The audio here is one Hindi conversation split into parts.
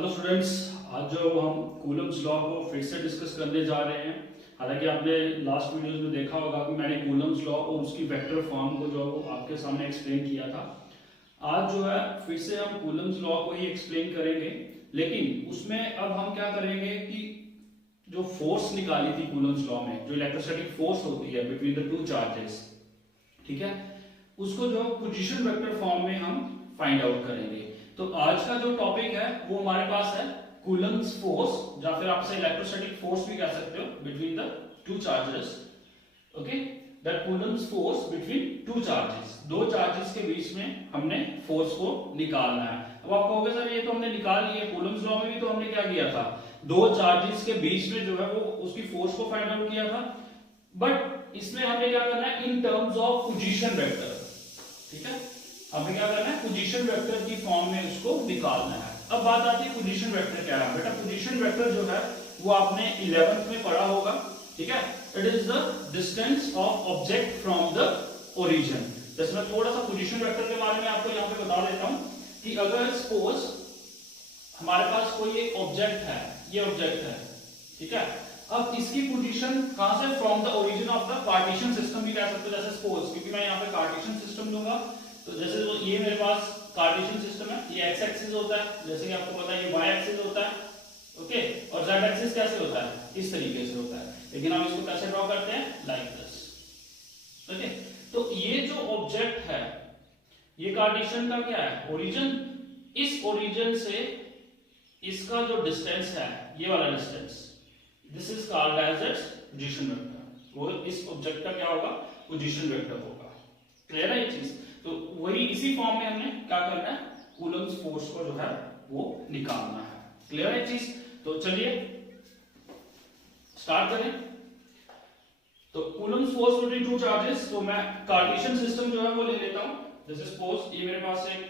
हेलो स्टूडेंट्स, आज जो हम कूलम्स लॉ को फिर से डिस्कस करने जा रहे हैं। हालांकि आपने लास्ट वीडियोस में देखा होगा कि मैंने कूलम्स लॉ और उसकी वेक्टर फॉर्म को जो आपके सामने एक्सप्लेन किया था। आज जो है फिर से हम कूलम्स लॉ को ही एक्सप्लेन करेंगे, लेकिन उसमें अब हम क्या करेंगे कि जो फोर्स निकाली थी कूलम्स लॉ में, जो इलेक्ट्रोस्टैटिक फोर्स होती है बिटवीन द टू चार्जेस, ठीक है, उसको जो पोजीशन वेक्टर फॉर्म में हम फाइंड आउट करेंगे। तो आज का जो टॉपिक है वो हमारे पास है कूलम्स फोर्स, या फिर आप इलेक्ट्रोस्टैटिक फोर्स भी कह सकते हो between the two charges. Okay, that Coulomb's force between two charges, दो चार्जेस के बीच में हमने फोर्स को निकालना है। अब आप कहोगे सर ये तो हमने निकाल लिया, कूलम्स लॉ में भी तो हमने क्या किया था, दो चार्जेस के बीच में जो है वो उसकी फोर्स को फाइंड आउट किया था। बट इसमें हमें क्या करना है in terms of position vector, ठीक है, हमें क्या करना है पोजीशन वेक्टर की फॉर्म में उसको निकालना है। अब बात आती है पोजीशन वेक्टर क्या है। बेटा पोजीशन वेक्टर जो है वो आपने 11th में पढ़ा होगा, ठीक है, it is the distance of object from the origin. जैसे मैं थोड़ा सा पोजीशन वेक्टर के बारे में आपको यहाँ पे बता देता हूं कि अगर सपोज हमारे पास कोई एक ऑब्जेक्ट है, ये ऑब्जेक्ट है, ठीक है, अब इसकी पोजीशन कहां से, from the origin of the Cartesian system भी कह सकते हो। जैसे सपोज, क्योंकि मैं यहाँ पे कार्टेशियन सिस्टम लूंगा, तो जैसे तो ये मेरे पास कार्टेशियन सिस्टम है, ये एक्स एक्सिस होता है, जैसे कि आपको पता है ये वाई एक्सिस होता है, ओके, और जेड एक्सिस कैसे होता है, इस तरीके से होता है, लेकिन हम इसको कैसे ड्रॉ करते हैं, लाइक दिस। ओके, तो ये जो ऑब्जेक्ट है ये कार्टेशियन का क्या है, ओरिजिन। इस ओरिजिन से इसका जो डिस्टेंस है, ये वाला distance, this is called as its position vector. वो इस ऑब्जेक्ट का क्या होगा, पोजीशन वेक्टर होगा। क्लियर है ये चीज। तो वही इसी फॉर्म में हमने क्या करना है, कूलम्स फोर्स को जो है वो निकालना है। क्लियर है चीज। तो चलिए स्टार्ट करें। तो Coulomb's force between two charges, तो मैं कार्टेशियन सिस्टम जो है वो ले लेता हूं। जैसे सपोज ये मेरे पास एक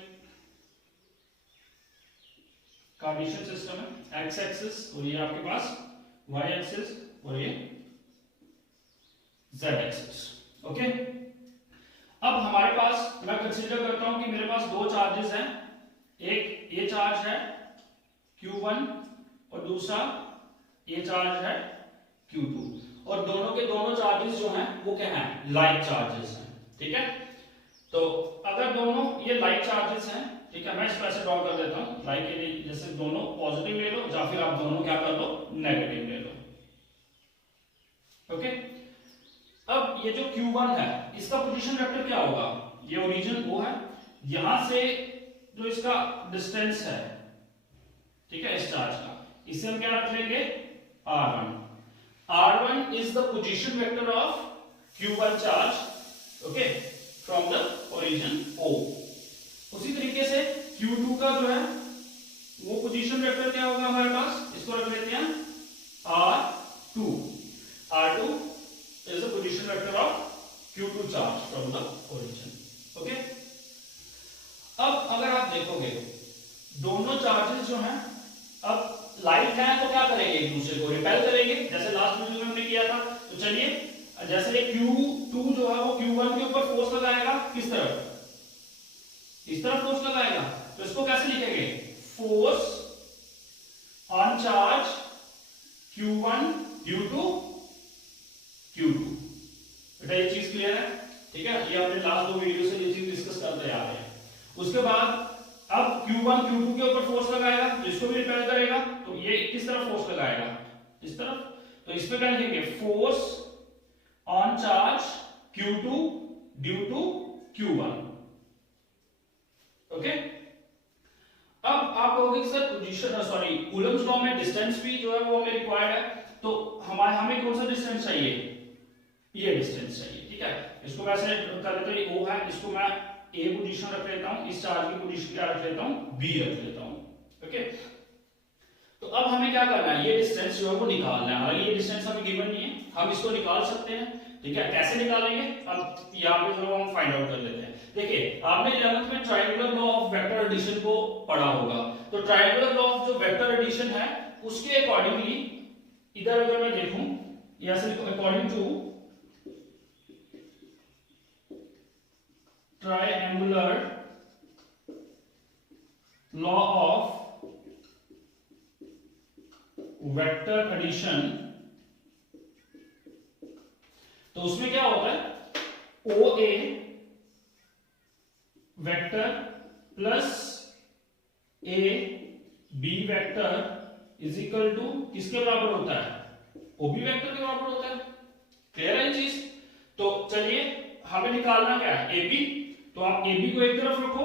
कार्टेशियन सिस्टम है, एक्स एक्सिस और ये आपके पास वाई एक्सिस और ये जेड एक्सिस। ओके, अब हमारे पास मैं कंसीडर करता हूं कि मेरे पास दो चार्जेस हैं, एक ये चार्ज है Q1 और दूसरा ये चार्ज है Q2, और दोनों के दोनों चार्जेस जो हैं वो क्या हैं, लाइक चार्जेस हैं, ठीक है। तो अगर दोनों ये लाइक चार्जेस हैं, ठीक है, मैं इसको ऐसे ड्रॉ कर देता हूं, लाइक के लिए जैसे दोनों पॉजिटिव ले लो या फिर आप दोनों क्या कर लो, नेगेटिव ले लो। ओके, अब ये जो Q1 है इसका पोजीशन वेक्टर क्या होगा, ये ओरिजिन वो है, यहां से जो इसका डिस्टेंस है, ठीक है, इस चार्ज का, इसे हम क्या रख लेंगे, R1। R1 is the position vector of Q1 charge, okay, from the origin O। उसी तरीके से Q2 का जो है वो पोजीशन वेक्टर क्या होगा हमारे पास, इसको रख लेते हैं R2। R2 is the position vector of Q2 charge from the origin. Okay? अब अगर आप देखोगे दोनों चार्जेस जो हैं अब लाइक हैं तो क्या करेंगे, एक दूसरे को रिपेल करेंगे, जैसे लास्ट वीडियो में हमने किया था। तो चलिए, जैसे ये Q2 जो है वो Q1 के ऊपर फोर्स लगाएगा, किस तरफ, इस तरफ फोर्स लगाएगा, तो इसको कैसे लिखेंगे, force on charge Q1 due to Q2। बेटा ये चीज क्लियर है, ठीक है, ये हमने लास्ट दो वीडियो से ये चीज डिस्कस करते आ रहे हैं। उसके बाद अब Q1 Q2 के ऊपर फोर्स लगाएगा तो इसको भी रिपेल करेगा, तो ये किस तरफ फोर्स लगाएगा, इस तरफ, तो इस पे क्या लिखेंगे, force on charge Q2 due to Q1। Okay, अब आप कहोगे sir position sorry Coulomb's law में डिस्टेंस भी जो है वो हमें रिक्वायर्ड है, तो हमें कौन सा डिस्टेंस चाहिए, ये डिस्टेंस चाहिए, ठीक है। इसको मैं ऐसे कर लेता हूं, ये O है, इसको मैं A पोजीशन रख लेता हूं, इस चार्ज की पोजीशन क्या रख लेता हूं, B रख लेता हूं। ओके, तो अब हमें क्या करना है, ये डिस्टेंस जो है वो निकालना है। हालांकि ये डिस्टेंस हमें गिवन नहीं है, हम इसको निकाल सकते हैं, ठीक है, कैसे निकालेंगे, अब यहाँ पे जो हम फाइंड आउट कर लेते हैं। देखिए आपने 11th में triangular law of vector addition को पढ़ा होगा, तो ट्रायंगुलर लॉ ऑफ जो वेक्टर एडिशन है उसके अकॉर्डिंगली इधर अगर मैं देखूं, यहां से according to triangular law of vector addition, तो उसमें क्या होता है, O A vector plus A B vector is equal to किसके बराबर होता है, ओबी वेक्टर के बराबर होता है। क्लियर है ये चीज? तो चलिए हमें निकालना क्या है, ए बी। तो आप ए बी को एक तरफ रखो,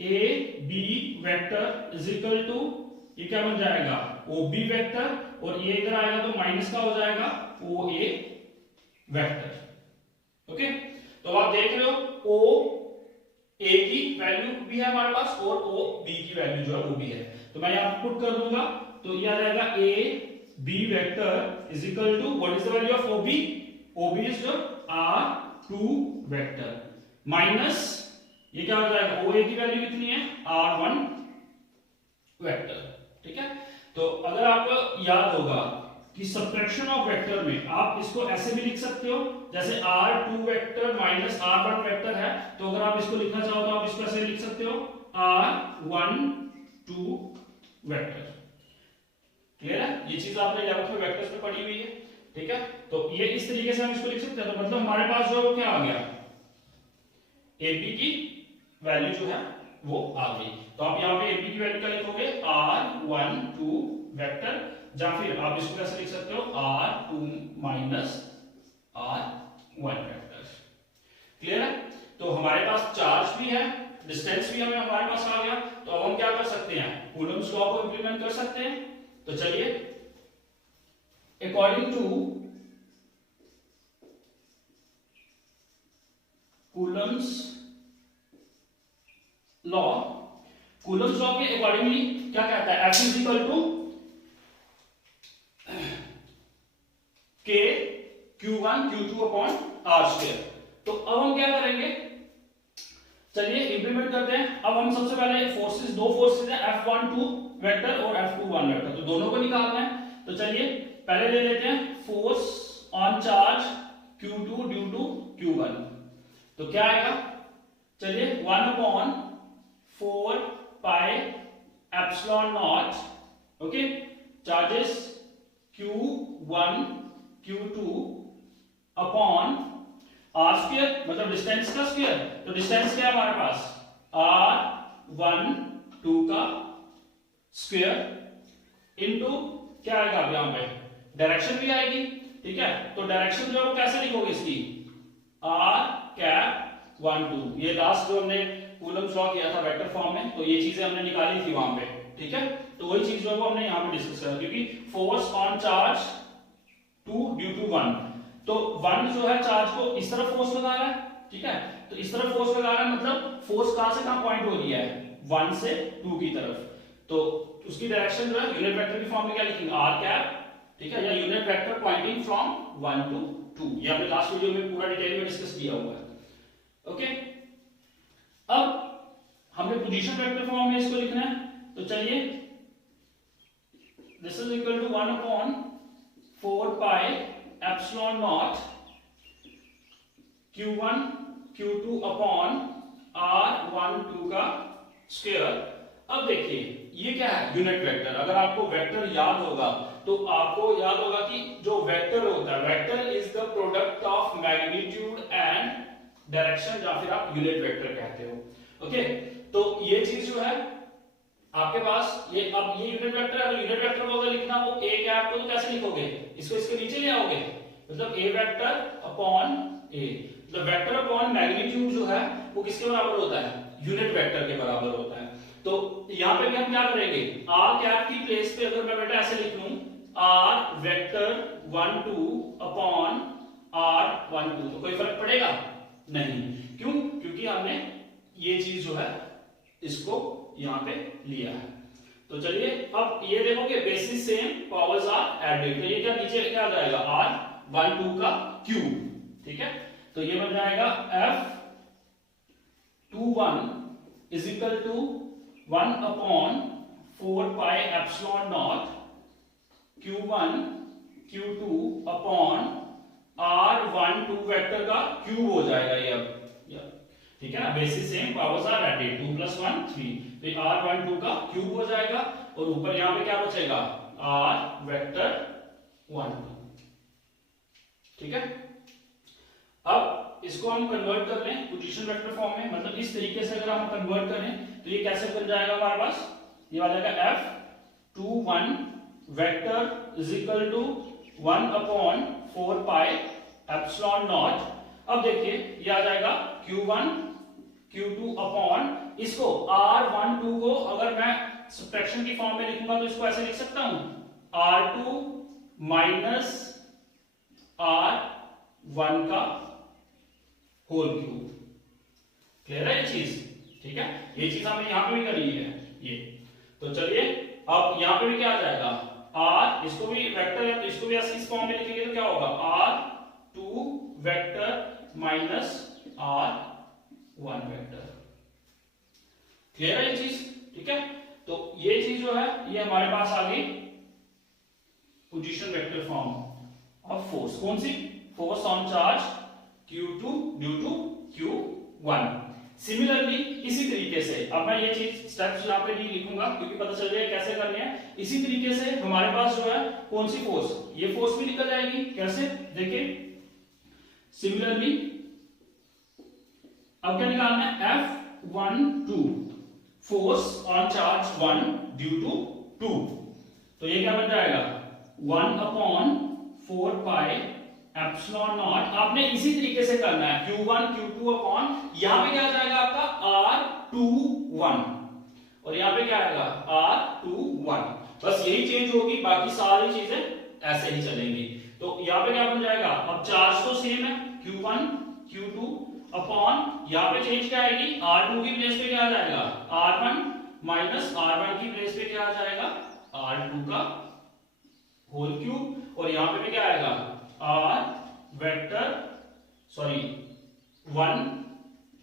A B vector is equal to ये क्या बन जाएगा, ओ बी वेक्टर, और ये इधर आएगा तो माइनस का हो जाएगा ओ ए वेक्टर। ओके, तो आप देख रहे हो ओ ए की वैल्यू भी है हमारे पास और ओ बी की वैल्यू जो है वो भी है। तो मैं यहां पुट कर दूंगा, तो ये आ जाएगा A B vector is equal to what is the value of O B, O B is R2 vector minus ये क्या हो जाएगा, ओ ए की वैल्यू कितनी है, R1 वेक्टर। ठीक है, तो अगर आपको याद होगा कि सब्ट्रैक्शन ऑफ वेक्टर में आप इसको ऐसे भी लिख सकते हो, जैसे R2 vector minus R1 vector है, तो अगर आप इसको लिखना चाहो तो आप इसको ऐसे लिख सकते हो R12 वेक्टर। क्लियर है? ये चीज आपने 11th में वेक्टर्स में पढ़ी हुई है। ठीक है, तो ये इस तरीके से हम इसको लिख सकते हैं। तो मतलब हमारे पास जो वो क्या आ गया, ए बी की वैल्यू जो है वो आ गई। तो आप यहाँ पे ए बी की वैल्यू क्या लिखोगे, R12 वेक्टर, या फिर आप इसको कैसे लिख सकते हो, R2 minus R1 vector. Clear है? तो हमारे पास चार्ज भी है, डिस्टेंस भी हमें हमारे पास आ गया। तो अब हम क्या कर सकते हैं, कूलम्स लॉ को इंप्लीमेंट कर सकते हैं। तो चलिए, according to Coulomb's law, Coulomb's law के अकॉर्डिंगली क्या कहता है, F is equal to K Q1 Q2 upon R square. तो अब हम क्या करेंगे, चलिए इंप्लीमेंट करते हैं। अब हम सबसे पहले फोर्सेस, दो फोर्सेस हैं, F12 वेक्टर और F21 वेक्टर, तो दोनों को निकालना है। तो चलिए पहले ले लेते हैं force on charge Q2 due to Q1। तो क्या आएगा, चलिए 1 upon 4 pi epsilon naught, okay, charges Q1 Q2 upon R square, मतलब डिस्टेंस का स्क्वायर। तो डिस्टेंस क्या है हमारे पास, R12 का स्क्वायर इनटू क्या आएगा, अब यहां पे डायरेक्शन भी आएगी। ठीक है, तो डायरेक्शन जो है कैसे लिखोगे इसकी, R12। ये लास्ट जो हमने कूलम्स लॉ किया था वेक्टर फॉर्म में, तो ये चीजें हमने निकाली थी वहां पे। ठीक है, तो वही चीज जो है वो हमने यहां पे डिस्कस करा, क्योंकि force on charge 2 due to 1, तो 1 जो है चार्ज को इस तरफ फोर्स लगा रहा है। ठीक है, तो इस तरफ फोर्स लगा रहा है, मतलब फोर्स कहां से कहां पॉइंट हो रही है, 1 से 2 की तरफ। तो उसकी डायरेक्शन जो है यूनिट वेक्टर की फॉर्म में क्या लिखेंगे, आर कैप। ठीक है, या unit vector pointing from 1 to 2, ये हमने लास्ट वीडियो में पूरा डिटेल में डिस्कस किया हुआ है। ओके, अब हमने पोजीशन वेक्टर फॉर्म में इसको लिखना है। तो चलिए, this is equal to 1 upon 4 pi epsilon naught Q1 Q2 upon R12 का स्क्वायर। अब देखिए ये क्या है, यूनिट वेक्टर। अगर आपको वेक्टर याद होगा तो आपको याद होगा कि जो वेक्टर होता है, vector is the product of magnitude and direction, या फिर आप यूनिट वेक्टर कहते हो। ओके, तो ये चीज जो है आपके पास, ये अब ये यूनिट वेक्टर है, तो यूनिट वेक्टर को अगर लिखना हो ए कैप को, तो कैसे लिखोगे, इसको इसके नीचे ले आओगे, मतलब ए वेक्टर अपॉन ए, मतलब वेक्टर अपॉन मैग्नीट्यूड जो है वो किसके बराबर होता है, यूनिट वेक्टर के बराबर होता है। तो यहां पे भी हम क्या करेंगे, आर कैप की प्लेस पे अगर मैं बेटा ऐसे लिख लूं, आर वेक्टर 12 अपॉन R12, तो कोई फर्क पड़ेगा नहीं। क्यों? क्योंकि हमने ये चीज जो है इसको यहां पे लिया है। तो चलिए, अब ये देखोगे basis same, powers are added, तो ये क्या नीचे क्या आ जाएगा, R12 का क्यूब। ठीक है, तो ये बन जाएगा F21 is equal to 1 upon 4 pi epsilon naught Q1 Q2 upon R12 vector का क्यूब हो जाएगा ये अब। ठीक है ना, basis same, powers are added, 2 + 1 3, तो r12 का क्यूब हो जाएगा और ऊपर यहां पे क्या बचेगा r वेक्टर 12। ठीक है, अब इसको हम कन्वर्ट कर लें पोजीशन वेक्टर फॉर्म में, मतलब इस तरीके से अगर हम कन्वर्ट करें तो ये कैसे बन जाएगा हमारे पास, ये आ जाएगा f21 vector is equal to 1/4 pi epsilon naught. अब देखिए ये आ जाएगा Q1 Q2 अपॉन, इसको R12 को अगर मैं सब्ट्रैक्शन की फॉर्म में लिखूंगा तो इसको ऐसे लिख सकता हूं R2 माइनस R1 का होल क्यूब। क्लियर है ये चीज? ठीक है, ये चीज हमने यहां पे भी करी है ये। तो चलिए अब यहां पे भी क्या आ जाएगा R, इसको भी वेक्टर है तो इसको भी ऐसे इस फॉर्म में लिखेंगे तो क्या होगा R2 vector minus R1 vector. Clear है ये चीज? ठीक है, तो ये चीज जो है ये हमारे पास आ गई position vector form of force. कौन सी? Force on charge Q2 due to Q1। Similarly इसी तरीके से अब मैं ये चीज स्टेप्स यहां पे नहीं लिखूंगा क्योंकि पता चल जाएगा कैसे करनी है। इसी तरीके से हमारे पास जो है कौन सी फोर्स, ये फोर्स भी निकल जाएगी। कैसे? देखिए सिमिलरली अब क्या निकालना है, F12 force on charge 1 due to 2, तो ये क्या बन जाएगा 1/4 पाई एप्सिलॉन नॉट। आपने इसी तरीके से करना है Q1 Q2 अपॉन, यहां पे क्या आ जाएगा आपका R21 और यहां पे क्या आएगा R21। बस यही चेंज होगी, बाकी सारी चीजें ऐसे ही चलेंगी। तो यहां पे क्या बन जाएगा, अब चार्ज तो सेम है Q1 Q2 अपॉन, यहां पे चेंज क्या आएगी R2 की प्लेस पे क्या आ जाएगा R1 माइनस R1 की प्लेस पे क्या आ जाएगा R2 का होल क्यूब और यहां पे भी क्या आएगा R vector 1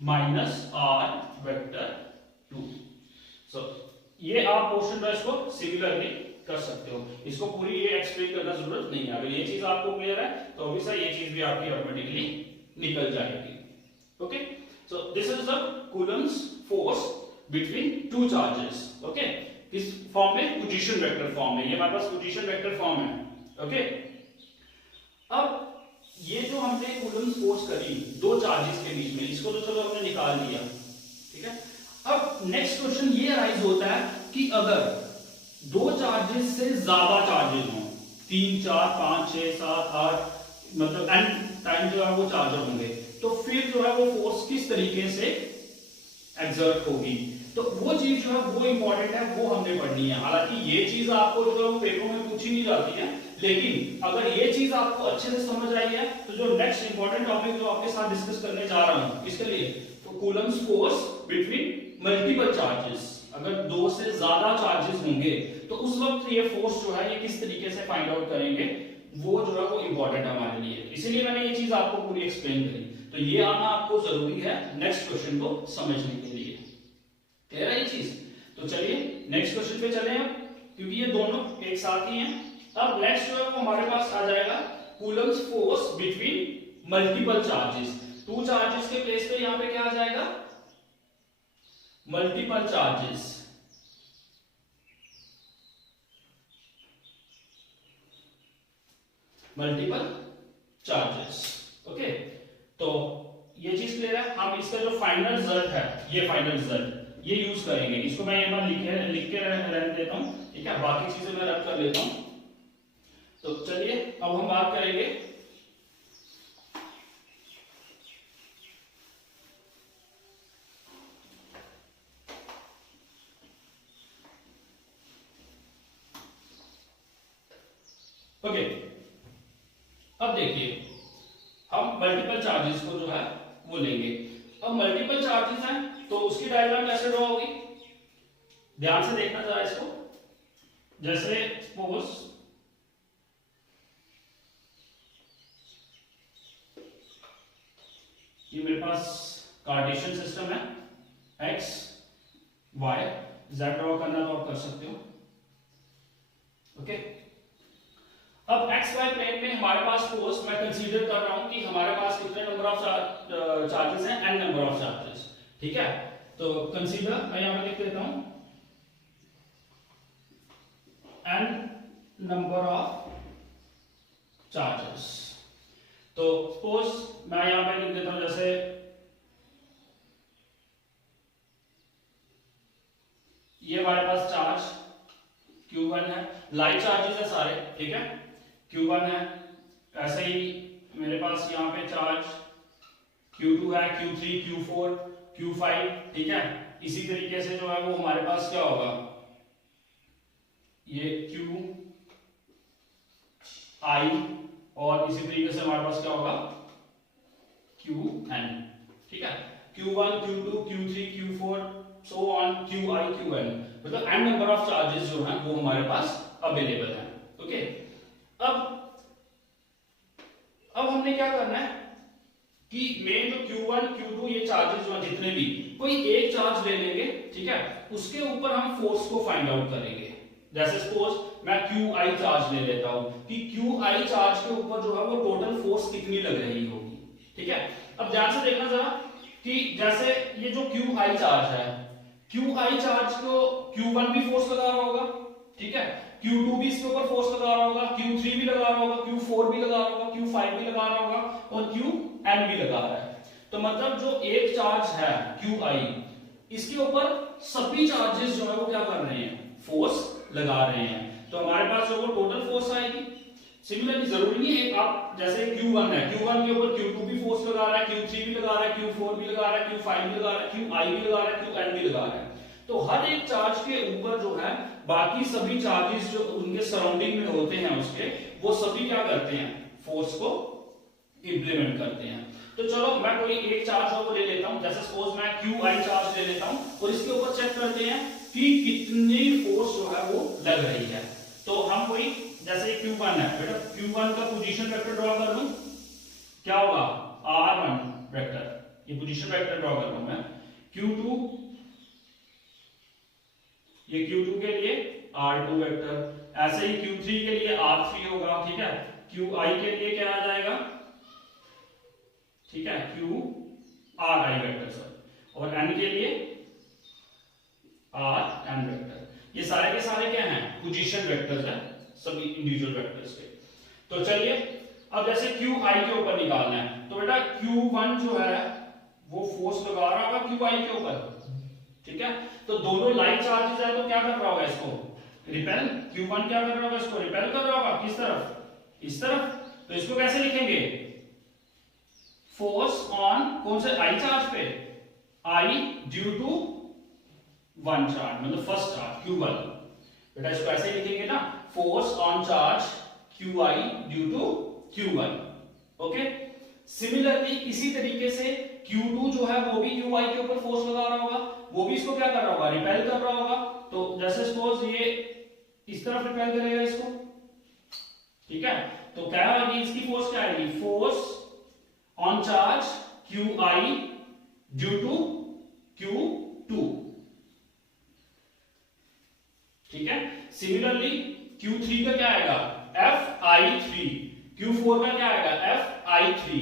minus R vector 2। सो ये आप पोर्शन ड्रेस को सिमिलरली कर सकते हो, इसको पूरी ये एक्सप्लेन करना जरूरत नहीं है। अगर ये चीज आपको क्लियर है तो ऑब्वियसली ये चीज भी आपकी ऑटोमेटिकली निकल जाएगी। Okay, so this is the Coulomb's force between two charges. Okay, किस फॉर्म में, पोजीशन वेक्टर फॉर्म में, ये हमारे पास पोजीशन वेक्टर फॉर्म है। ओके, अब ये जो हमने कूलम्स फोर्स करी दो चार्जेस के बीच में, इसको तो चलो हमने निकाल लिया। ठीक है, अब नेक्स्ट क्वेश्चन ये अराइज होता है कि अगर दो चार्जेस से ज्यादा चार्जेस हों, 3 4 5 6 7 8, मतलब n टाइम जो है वो चार्जर होंगे, तो फिर जो है वो फोर्स किस तरीके से एक्सर्ट होगी, तो वो चीज जो है वो इंपॉर्टेंट है, वो हमने पढ़नी है। हालांकि ये चीज आपको जो है पेपर में पूछी नहीं जाती है, लेकिन अगर ये चीज आपको अच्छे से समझ आई है तो जो नेक्स्ट इंपॉर्टेंट टॉपिक जो आपके साथ डिस्कस करने जा रहा हूं, इसके लिए तो Coulomb's force between multiple charges, अगर दो से ज्यादा चार्जेस होंगे तो उस वक्त ये फोर्स जो है ये किस तरीके से फाइंड आउट करेंगे, वो जो है वो इंपॉर्टेंट है हमारे लिए। इसीलिए मैंने ये चीज आपको पूरी एक्सप्लेन करी, तो ये आना आपको जरूरी है नेक्स्ट क्वेश्चन को समझने के लिए। क्लियर है ये चीज? तो चलिए नेक्स्ट क्वेश्चन पे चले अब, क्योंकि ये दोनों एक साथ ही हैं। अब नेक्स्ट जो है वो हमारे पास आ जाएगा Coulomb's force between multiple charges. Two charges के प्लेस पे यहां पे क्या आ जाएगा multiple charges. Multiple charges. Okay, तो ये चीज क्लियर है। हम इसका जो फाइनल रिजल्ट है, ये फाइनल रिजल्ट ये यूज करेंगे, इसको मैं एक बार लिख के रहने देता हूं। ठीक है, बाकी चीजें मैं रख कर लेता हूं। तो चलिए अब हम बात करेंगे ओके, अब देखिए हम मल्टीपल चार्जेस को जो है वो लेंगे। अब मल्टीपल चार्जेस हैं तो उसकी डायग्राम कैसे ड्रॉ होगी, ध्यान से देखना जरा इसको। जैसे सपोज ये मेरे पास कार्टेशियन सिस्टम है, x y z ड्रॉ करना तो आप कर सकते हो। ओके, अब एक्स वाई प्लेन में हमारे पास फोर्स मैं कंसीडर कर रहा हूं कि हमारे पास कितने नंबर ऑफ चार्जेस हैं, n नंबर ऑफ चार्जेस। ठीक है, तो कंसीडर मैं यहां पे लिख देता हूं नंबर ऑफ चार्जेस। तो सपोज मैं यहां पे लिख देता हूं, जैसे ये हमारे पास चार्ज Q1 है, लाइट चार्जेस है सारे, ठीक है, Q1 है। ऐसे ही मेरे पास यहाँ पे चार्ज Q2 है, Q3, Q4, Q5, ठीक है। इसी तरीके से जो है वो हमारे पास क्या होगा, ये QI, और इसी तरीके से हमारे पास क्या होगा QN, ठीक है। Q1, Q2, Q3, Q4 so on, QI, QN, मतलब n नंबर ऑफ चार्जेस जो हैं वो हमारे पास अवेलेबल हैं। ओके, अब हमने क्या करना है कि मेन जो Q1, Q2 ये चार्जेस जो हैं जितने भी, कोई एक चार्ज ले लेंगे, ठीक है, उसके ऊपर हम फोर्स को फाइंड आउट करेंगे। जैसे सपोज मैं QI चार्ज ले लेता हूं कि QI चार्ज के ऊपर जो है वो टोटल फोर्स कितनी लग रही होगी, ठीक है। अब ध्यान से देखना जरा कि जैसे ये जो QI चार्ज है, QI चार्ज को Q1 भी फोर्स लगा रहा होगा, ठीक है, Q2 भी इसके ऊपर फोर्स लगा रहा होगा, Q3 भी लगा रहा होगा, Q4 भी लगा रहा होगा, Q5 भी लगा रहा होगा और QN भी लगा रहा है। तो मतलब जो एक चार्ज है QI, इसके ऊपर सभी चार्जेस जो है वो क्या कर रहे हैं, फोर्स लगा रहे हैं। तो हमारे पास जो वो टोटल फोर्स आएगी। सिमिलरली जरूरी नहीं है आप जैसे Q1 है, Q1 के ऊपर Q2 भी फोर्स लगा रहा है, Q3 भी लगा रहा है, Q4 भी लगा रहा है, Q5 भी लगा रहा है, QI भी लगा रहा है, QN भी लगा रहा है। तो हर एक चार्ज के ऊपर जो है बाकी सभी चार्जेस जो उनके सराउंडिंग में होते हैं उसके, वो सभी क्या करते हैं, फोर्स को इंप्लीमेंट करते हैं। तो चलो मैं कोई एक चार्ज को ले लेता हूं, जैसे सपोज मैं QI चार्ज ले लेता हूं और इसके ऊपर चेक करते हैं कि कितनी फोर्स जो है वो लग रही है। तो हम कोई जैसे Q1 है, बेटा Q1 का पोजीशन वेक्टर ड्रॉ कर लूं, क्या होगा R1 वेक्टर, ये पोजीशन वेक्टर ड्रॉ कर रहा हूं मैं। Q2, ये Q2 के लिए R2 वेक्टर, ऐसे ही Q3 के लिए R3 होगा, ठीक है। QI के लिए क्या आ जाएगा, ठीक है, QRI वेक्टर सर, और N के लिए RN वेक्टर। ये सारे के सारे क्या हैं, पोजीशन वेक्टर्स हैं, सभी इंडिविजुअल वेक्टर्स के। तो चलिए अब जैसे QI के ऊपर निकालना है, तो बेटा Q1 जो है वो फोर्स लगा रहा होगा QI के ऊपर, ठीक है। तो दोनों लाइट चार्जेस है तो क्या कर रहा होगा, इसको रिपेल, Q1 क्या कर रहा होगा, इसको रिपेल कर रहा होगा, किस तरफ, इस तरफ। तो इसको कैसे लिखेंगे, फोर्स ऑन कौन से I चार्ज पे, I due to one charge, मतलब फर्स्ट चार्ज Q1। बेटा इसको ऐसे ही लिखेंगे ना, force on charge QI due to Q1। Okay, similarly इसी तरीके से Q2 जो है वो भी QI के ऊपर फोर्स लगा रहा होगा, वो भी इसको क्या कर रहा होगा, रिपेल कर रहा होगा। तो जैसे सपोज ये इस तरफ रिपेल करेगा इसको, ठीक है, तो क्या आएगी इसकी फोर्स, क्या आएगी, force on charge QI due to Q2, ठीक है। सिमिलरली Q3 का क्या आएगा, FI3, Q4 का क्या आएगा, FI3,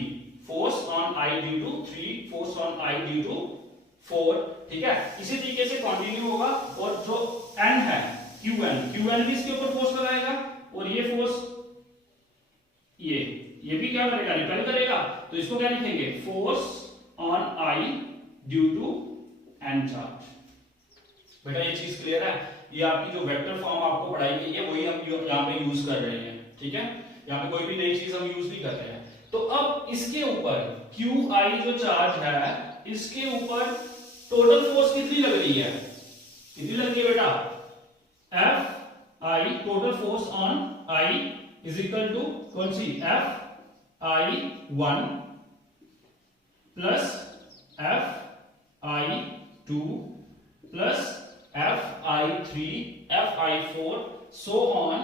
force on I due to 3, force on I due to 4, ठीक है। इसी तरीके से कंटिन्यू होगा। और जो N है QN भी इसके ऊपर फोर्स लगाएगा, और ये फोर्स ये भी क्या करेगा, रिपेल करेगा। तो इसको क्या लिखेंगे, force on I due to N charge. बेटा ये चीज क्लियर है, ये आपकी जो वेक्टर फॉर्म आपको पढ़ाई गई है वही हम यहाँ पे यूज कर रहे हैं, ठीक है। यहाँ पे कोई भी नई चीज हम यूज नहीं कर रहे हैं। तो अब इसके ऊपर QI जो चार्ज है, इसके ऊपर टोटल फोर्स कितनी लग रही है, कितनी लग रही है बेटा, FI, total force on I is equal to कौन सी, FI1 plus FI2 plus FI3, FI4 so on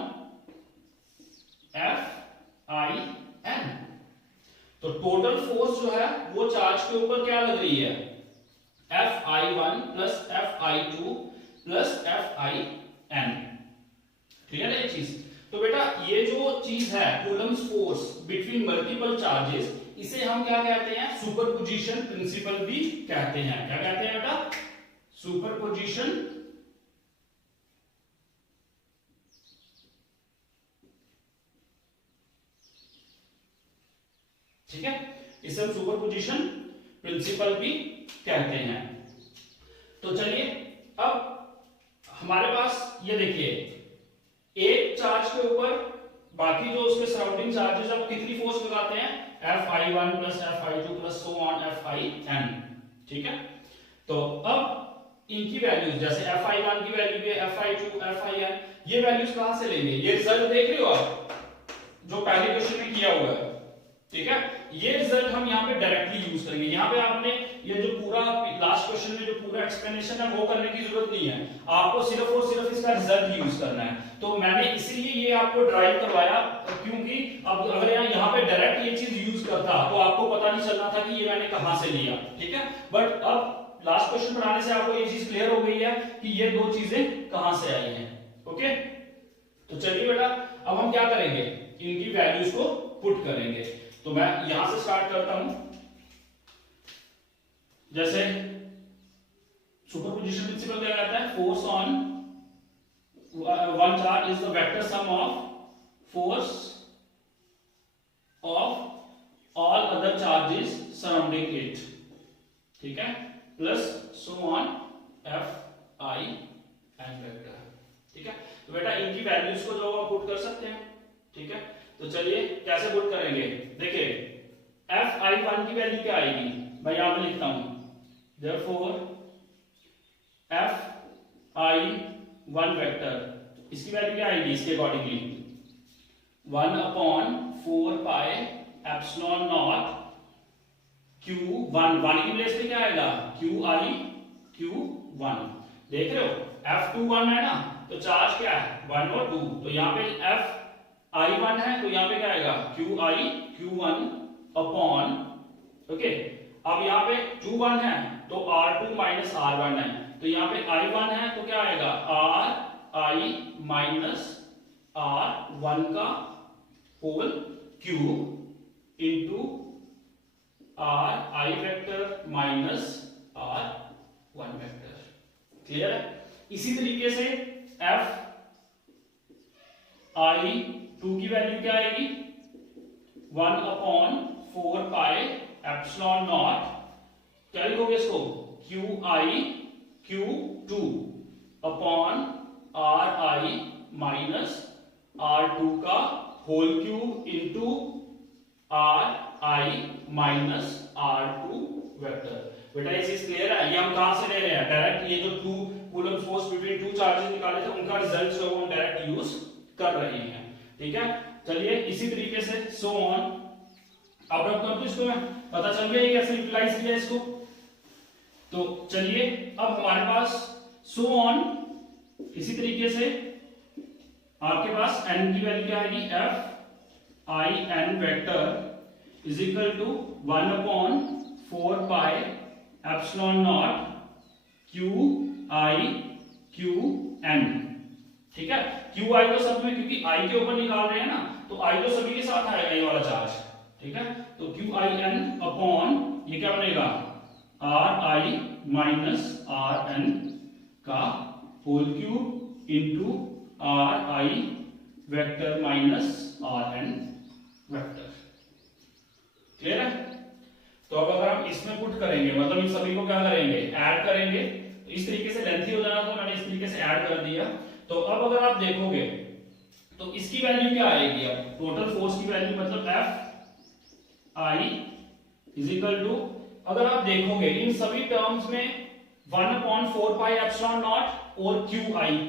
FIN। तो टोटल फोर्स जो है वो चार्ज के ऊपर क्या लग रही है, FI1 plus FI2 plus FIN। Clear है ये चीज। तो बेटा ये जो चीज है Coulomb's force between multiple charges, इसे हम क्या कहते हैं, सुपरपोजिशन प्रिंसिपल भी कहते हैं। क्या कहते हैं बेटा, सुपरपोजिशन ठीक है, इसे हम सुपरपोजिशन प्रिंसिपल भी कहते हैं। तो चलिए अब हमारे पास ये देखिए, एक चार्ज के ऊपर बाकी जो उसके सराउंडिंग चार्जेस है वो कितनी फोर्स लगाते हैं, Fi1 plus Fi2 plus so on Fin। ठीक है, तो अब इनकी वैल्यूज जैसे Fi1 की वैल्यू भी Fi2 Fin, ये वैल्यूज कहां से लेंगे, ये रिजल्ट देख रहे हो आप जो पहले क्वेश्चन में किया हुआ है। ठीक है, ये रिजल्ट हम यहाँ पे डायरेक्टली यूज करेंगे। यहाँ पे आपने ये जो पूरा लास्ट क्वेश्चन में जो पूरा एक्सप्लेनेशन है वो करने की जरूरत नहीं है, आपको सिर्फ और सिर्फ इसका रिजल्ट यूज करना है। तो मैंने इसीलिए ये आपको ड्राइव करवाया, क्योंकि अब अगर यहाँ पे डायरेक्ट ये चीज यूज करता तो आपको पता नहीं चलना था कि ये मैंने कहां से लिया। ठीक है, बट अब लास्ट क्वेश्चन बनाने से आपको ये चीज क्लियर हो गई है कि ये दो चीजें कहां से आई हैं। ओके, तो चलिए बेटा अब हम क्या करेंगे, इनकी वैल्यूज को पुट करेंगे। तो मैं यहां से स्टार्ट करता हूं। जैसे सुपरपोजिशन प्रिंसिपल क्या कहता है, force on one charge is the vector sum of force of all other charges surrounding it. ठीक है, plus so on Fi and vector. ठीक है, तो बेटा इनकी वैल्यूज को जो आप पुट कर सकते हैं। ठीक है, तो चलिए कैसे पुट करेंगे, देखिए Fi1 की वैल्यू क्या आएगी, मैं यहां पे लिखता हूं, therefore Fi1 वेक्टर, इसकी वैल्यू क्या आएगी, इसके accordingly 1/4 pi epsilon naught Q1, 1 की प्लेस पे क्या आएगा Qi Q1। देख रहे हो F21 है ना, तो चार्ज क्या है 1 और 2, तो यहाँ पे Fi1 है तो यहाँ पे क्या आएगा Qi Q1 अपॉन, ओके, अब यहाँ पे 2 1 है तो R2 माइनस R1 है, तो यहाँ पे I1 है तो क्या आएगा Ri माइनस R1 का whole cube into Ri vector minus R1 vector. Clear है, इसी तरीके से Fi2 की वैल्यू क्या आएगी 1/4 पाई एप्सिलॉन नॉट, क्या लिखोगे इसको Qi Q2 upon Ri minus R2 का whole cube into Ri minus R2 vector. बेटा ये चीज क्लियर है, ये हम कहां से ले रहे हैं, डायरेक्ट ये जो 2 कूलम फोर्स बिटवीन 2 चार्जेस निकाले थे उनका रिजल्ट जो हम डायरेक्ट यूज कर रहे हैं। ठीक है, चलिए इसी तरीके से सो ऑन, अब कर दो इसको, मैं पता चल गया ये कैसे यूटिलाइज किया इसको। तो चलिए अब हमारे पास सो ऑन, इसी तरीके से आपके पास n की वैल्यू क्या आएगी Fin vector is equal to 1/4 pi epsilon nought Qi Qn। ठीक है, Qi तो सब में, क्योंकि i के ऊपर निकाल रहे हैं ना, तो i तो सभी के साथ आएगा ये वाला चार्ज। ठीक है, तो Qin अपॉन ये क्या बनेगा Ri माइनस Rn का whole cube into Ri vector minus Rn vector. Clear है, तो अब अगर हम इसमें पुट करेंगे, मतलब इन सभी को क्या करेंगे ऐड करेंगे, तो इस तरीके से लेंथी हो जाना, तो मैंने इस तरीके से ऐड कर दिया। तो अब अगर आप देखोगे तो इसकी वैल्यू क्या आएगी, अब टोटल फोर्स की वैल्यू मतलब Fi इज इक्वल टू, अगर आप देखोगे इन सभी टर्म्स में 1/4 पाई एप्सिलॉन नॉट और Qi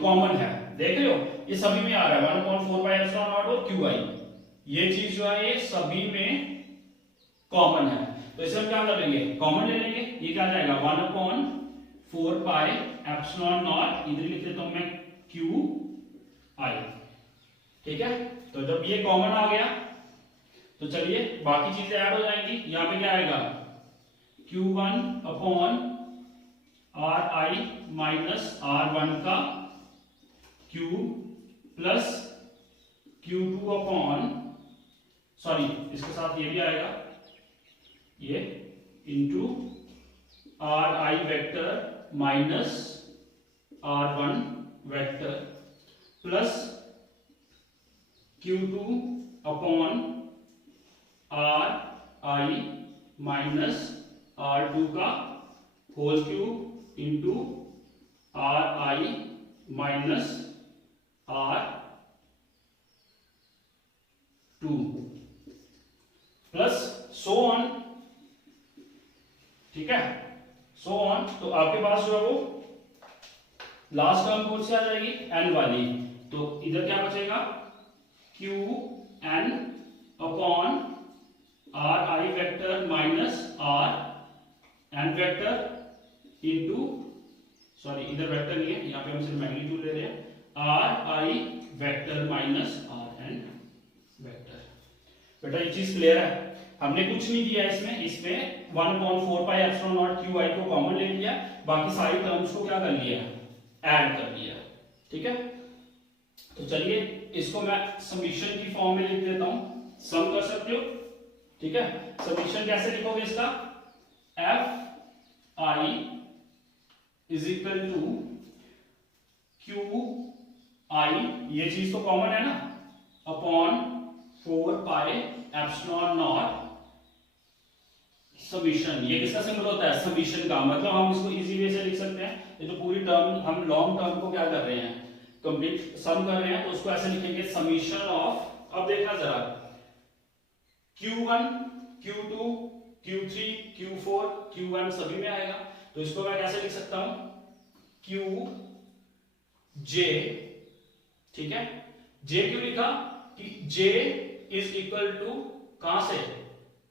कॉमन है, देख रहे हो ये सभी में आ रहा है 1/4 पाई एप्सिलॉन नॉट और Qi, ये चीज जो है ये सभी में कॉमन है। तो इसे हम क्या कर लेंगे, कॉमन ले लेंगे, ये क्या जाएगा 1/4 पाई एप्सिलॉन नॉट, इधर लिख देता हूं मैं Qi। ठीक है, तो जब ये कॉमन आ गया तो चलिए बाकी चीजें ऐड हो जाएंगी। यहां पे क्या आएगा Q1 upon Ri minus R1 का cube plus Q2 upon, sorry इसके साथ ये भी आएगा, ये into Ri vector minus R1 vector plus Q2 upon I minus R2 का whole cube into R I minus R2 plus so on, ठीक है, सो ऑन। तो आपके पास जो है वो लास्ट टर्म कौन सी आ जाएगी, एन वाली। तो इधर क्या बचेगा, Q N upon R I vector minus R N vector into, sorry इधर वेक्टर नहीं है, यहाँ पे हम सिर्फ मैग्नीट्यूड ले रहे हैं, R I vector minus R N vector. बेटा ये चीज क्लियर है, हमने कुछ नहीं किया इसमें 1/4 pi epsilon not Q I को कॉमन ले लिया, बाकी सारी टर्म्स को क्या कर लिया, ऐड कर लिया, ठीक है। तो चलिए इसको मैं समीशन की फॉर्म में लिख देता हूं, सम कर सकते हो, ठीक है। समीशन कैसे लिखोगे इसका, F I is equal to Q I, ये चीज तो कॉमन है ना, upon 4 pi epsilon nought summation. ये किसका सिंबल होता है, समीशन का, मतलब हम इसको इजी वे से लिख सकते हैं, ये जो पूरी टर्म हम लॉन्ग टर्म को क्या कर रहे हैं, कंप्लीट सम कर रहे हैं, तो उसको ऐसे लिखेंगे समीशन ऑफ, अब देखना जरा, Q1 Q2 Q3 Q4 Q1 सभी में आएगा, तो इसको मैं कैसे लिख सकता हूं, Q J, ठीक है। J क्यों लिखा, कि J इज इक्वल टू कहां से,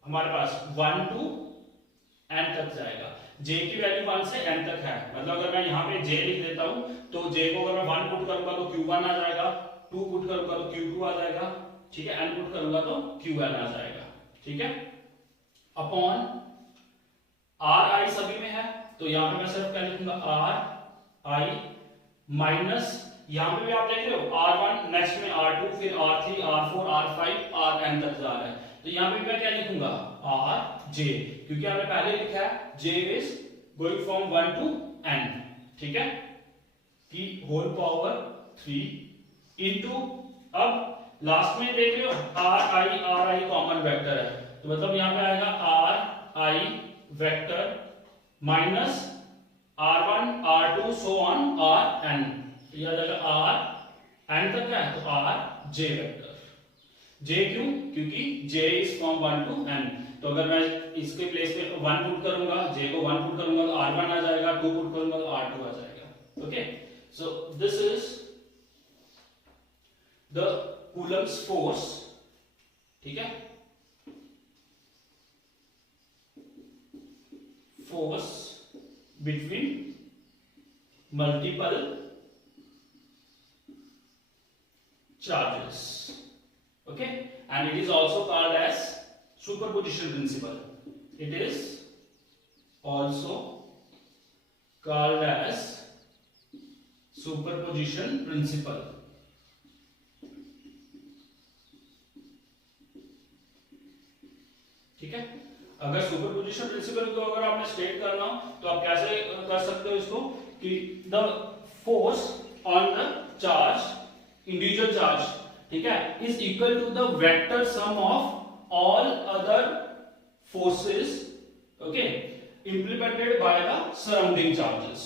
हमारे पास 1 to n तक जाएगा, J की वैल्यू 1 से n तक है, मतलब अगर मैं यहाँ पे J लिख देता हूं, तो J को अगर मैं 1 पुट करूंगा तो Q1 आ जाएगा, 2 पुट करूंगा तो Q2 आ जाएगा, ठीक है, n पुट करूंगा तो Qn आ जाएगा, ठीक है। अपॉन R I सभी में है, तो यहाँ पे मैं सिर्फ क्या लिखूंगा, R I माइनस, यहां पे भी आप देख रहे हो R1, नेक्स्ट में R2, फिर R3, R4, R5, Rn तक जा रहा है, तो यहां पे मैं क्या लिखूंगा, Rj, क्योंकि आपने पहले लिखा है J is going from 1 to n, ठीक है, की होल पावर 3 इनटू, अब लास्ट में देख रहे हो R I कॉमन वेक्टर है, तो मतलब यहां पे आएगा R I vector minus R1 R2 so on Rn, यह आ जाएगा R n तक है, तो Rj वेक्टर। J क्यों, क्योंकि J is from 1 to n, तो अगर मैं इसके प्लेस पे 1 पुट करूंगा, J को 1 पुट करूंगा तो R1 आ जाएगा, 2 पुट करूंगा तो R2 आ जाएगा, okay. So this is the Coulomb's force, ठीक है, force between multiple charges, okay, and it is also called as superposition principle. It is also called as superposition principle, ठीक है। अगर सुपरपोजिशन प्रिंसिपल को अगर आपने स्टेट करना हो तो आप कैसे कर सकते हो इसको, कि the force on the charge, individual charge, ठीक है, is equal to the vector sum of all other forces, okay, implemented by the surrounding charges.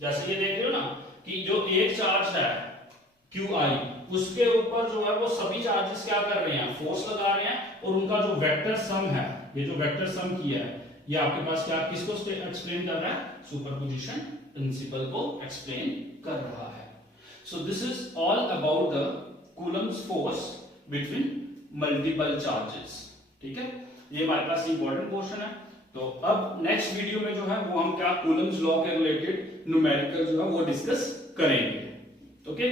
जैसे ये देख रहे हो ना कि जो एक चार्ज है QI, उसके ऊपर जो है वो सभी चार्जेस क्या कर रहे हैं, फोर्स लगा रहे हैं, और उनका जो वेक्टर सम है, ये जो वेक्टर सम किया है, ये आपके पास क्या, किसको एक्सप्लेन कर रहा है, सुपरपोजिशन प्रिंसिपल को एक्सप्लेन कर रहा है। So this is all about the Coulomb's force between multiple charges, ठीक है, ये हमारे पास इंपॉर्टेंट क्वेश्चन है। तो अब नेक्स्ट वीडियो में जो है वो हम क्या Coulomb's लॉ के रिलेटेड न्यूमेरिकल जो है वो डिस्कस करेंगे, ओके।